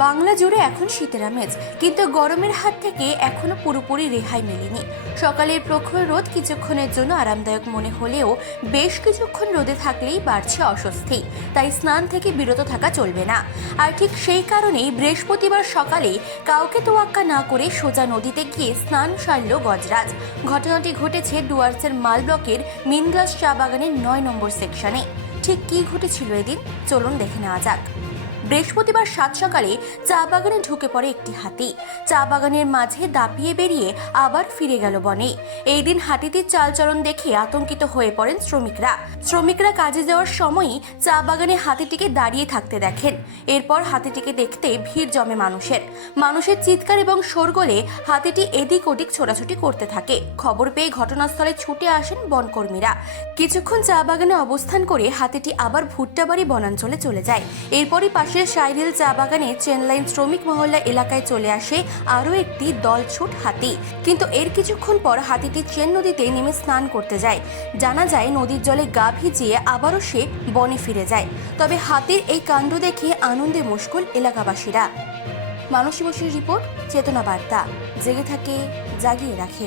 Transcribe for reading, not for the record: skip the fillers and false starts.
বাংলা জুড়ে এখন শীতের আমেজ, কিন্তু গরমের হাত থেকে এখনো পুরোপুরি রেহাই মেলেনি। সকালের প্রখর রোদ কিছুক্ষণের জন্য আরামদায়ক মনে হলেও বেশ কিছুক্ষণ রোদে থাকলেই বাড়ছে অস্বস্তি। তাই স্নান থেকে বিরত থাকা চলবে না। আর ঠিক সেই কারণেই বৃহস্পতিবার সকালে কাউকে তোয়াক্কা না করে সোজা নদীতে গিয়ে স্নান সারল গজরাজ। ঘটনাটি ঘটেছে ডুয়ার্সের মাল ব্লকের মিনগ্লাস চা বাগানের 9 নম্বর সেকশনে। ঠিক কী ঘটেছিল এদিন, চলুন দেখে নেওয়া যাক। বৃহস্পতিবার সাত সকালে চা বাগানে ঢুকে পড়ে একটি হাতি। চা বাগানের মাঝে দাপিয়ে বেরিয়ে আবার ফিরে গেল বনে। এই দিন হাতিটির চালচলন দেখে আতঙ্কিত হয়ে পড়েন শ্রমিকরা কাজে যাওয়ার সময়ই চা বাগানে হাতিটিকে দাঁড়িয়ে থাকতে দেখেন। এরপর হাতিটিকে দেখতে ভিড় জমে মানুষের চিৎকার এবং শোরগোলে হাতিটি এদিক ওদিক ছোটাছুটি করতে থাকে। খবর পেয়ে ঘটনাস্থলে ছুটে আসেন বনকর্মীরা। কিছুক্ষণ চা বাগানে অবস্থান করে হাতিটি আবার ভুট্টাবাড়ি বনাঞ্চলে চলে যায়। এরপরই পাশের সাইরিল চা বাগানে চেনলাইন শ্রমিক মহল্লা এলাকায় চলে আসে আরও একটি দলছুট হাতি। কিন্তু এর কিছুক্ষণ পর হাতিটি চেন নদীতে নেমে স্নান করতে যায়। জানা যায় নদীর জলে গা ভিজিয়ে আবারও সে বনে ফিরে যায়। তবে হাতির এই কাণ্ড দেখে আনন্দে মশগুল এলাকাবাসীরা। মানসী বসুর রিপোর্ট, চেতনা বার্তা। জেগে থাকে, জাগিয়ে রাখে।